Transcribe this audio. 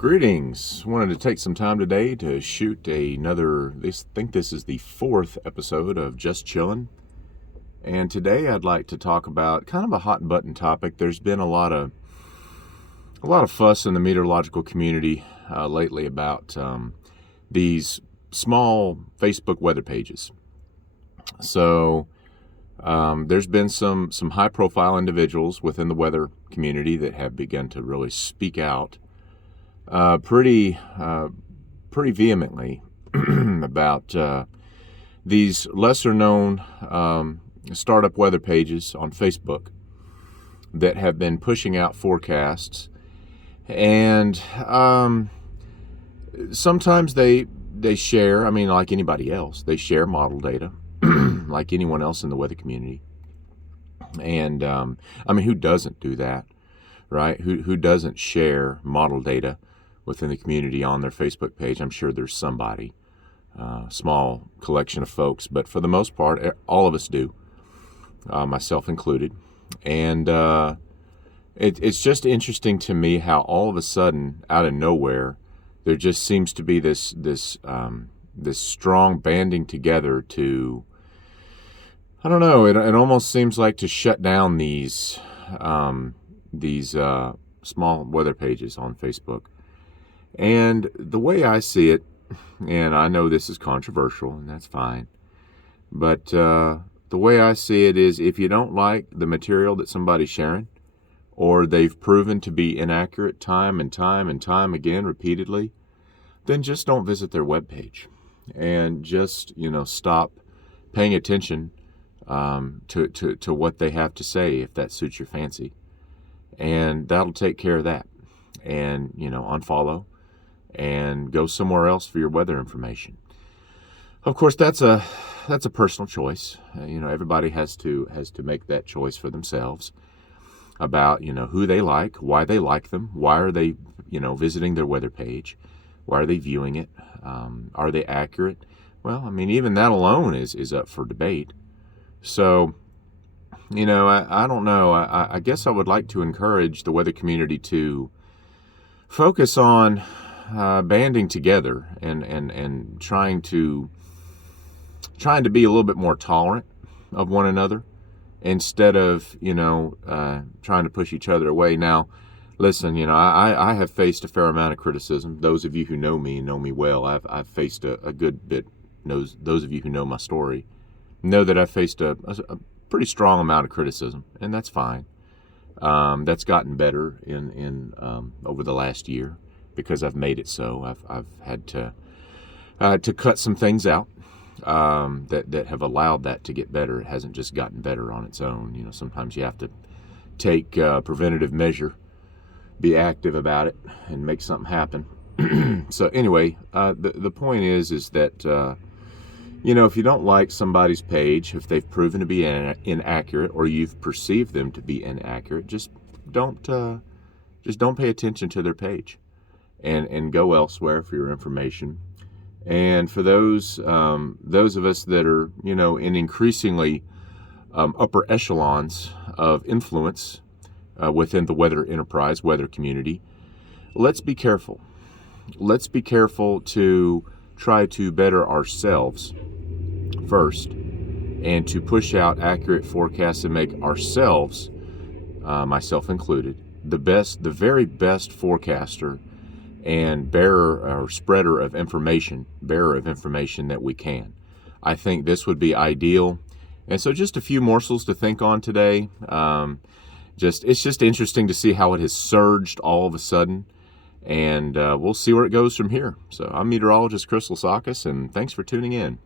Greetings. Wanted to take some time today to shoot another, I think this is the fourth episode of Just Chillin. And today I'd like to talk about kind of a hot button topic. There's been a lot of fuss in the meteorological community lately about these small Facebook weather pages. So there's been some high profile individuals within the weather community that have begun to really speak out pretty vehemently about these lesser known startup weather pages on Facebook that have been pushing out forecasts, and sometimes they share, I mean, like anybody else, they share model data like anyone else in the weather community. And I mean, who doesn't do that, right? Who doesn't share model data within the community on their Facebook page? I'm sure there's somebody, small collection of folks, but for the most part, all of us do, myself included. And it's just interesting to me how all of a sudden, out of nowhere, there just seems to be this strong banding together to, I don't know, it almost seems like to shut down these small weather pages on Facebook. And the way I see it, and I know this is controversial, and that's fine, but the way I see it is, if you don't like the material that somebody's sharing, or they've proven to be inaccurate time and time again repeatedly, then just don't visit their webpage, and just, stop paying attention to what they have to say, if that suits your fancy. And that'll take care of that. And, unfollow and go somewhere else for your weather information. Of course, that's a personal choice. Everybody has to make that choice for themselves about, who they like, why they like them, why are they, visiting their weather page, why are they viewing it, are they accurate? Well, I mean, even that alone is up for debate. So, I don't know. I guess I would like to encourage the weather community to focus on banding together and trying to be a little bit more tolerant of one another, instead of trying to push each other away. Now, listen, I have faced a fair amount of criticism. Those of you who know me well. I've faced a good bit. Those of you who know my story know that I've faced a pretty strong amount of criticism, and that's fine. That's gotten better in over the last year, because I've made it so. I've had to cut some things out that have allowed that to get better. It hasn't just gotten better on its own. Sometimes you have to take preventative measure, be active about it, and make something happen. So anyway, the point is that if you don't like somebody's page, if they've proven to be inaccurate, or you've perceived them to be inaccurate, just don't pay attention to their page, and go elsewhere for your information. And for those of us that are in increasingly upper echelons of influence within the weather community, let's be careful. Let's be careful to try to better ourselves first, and to push out accurate forecasts and make ourselves, myself included, the very best forecaster and bearer or spreader of information that we can. I think this would be ideal. And so, just a few morsels to think on today. It's just interesting to see how it has surged all of a sudden, and we'll see where it goes from here. So I'm meteorologist Chris Lasakis, and thanks for tuning in.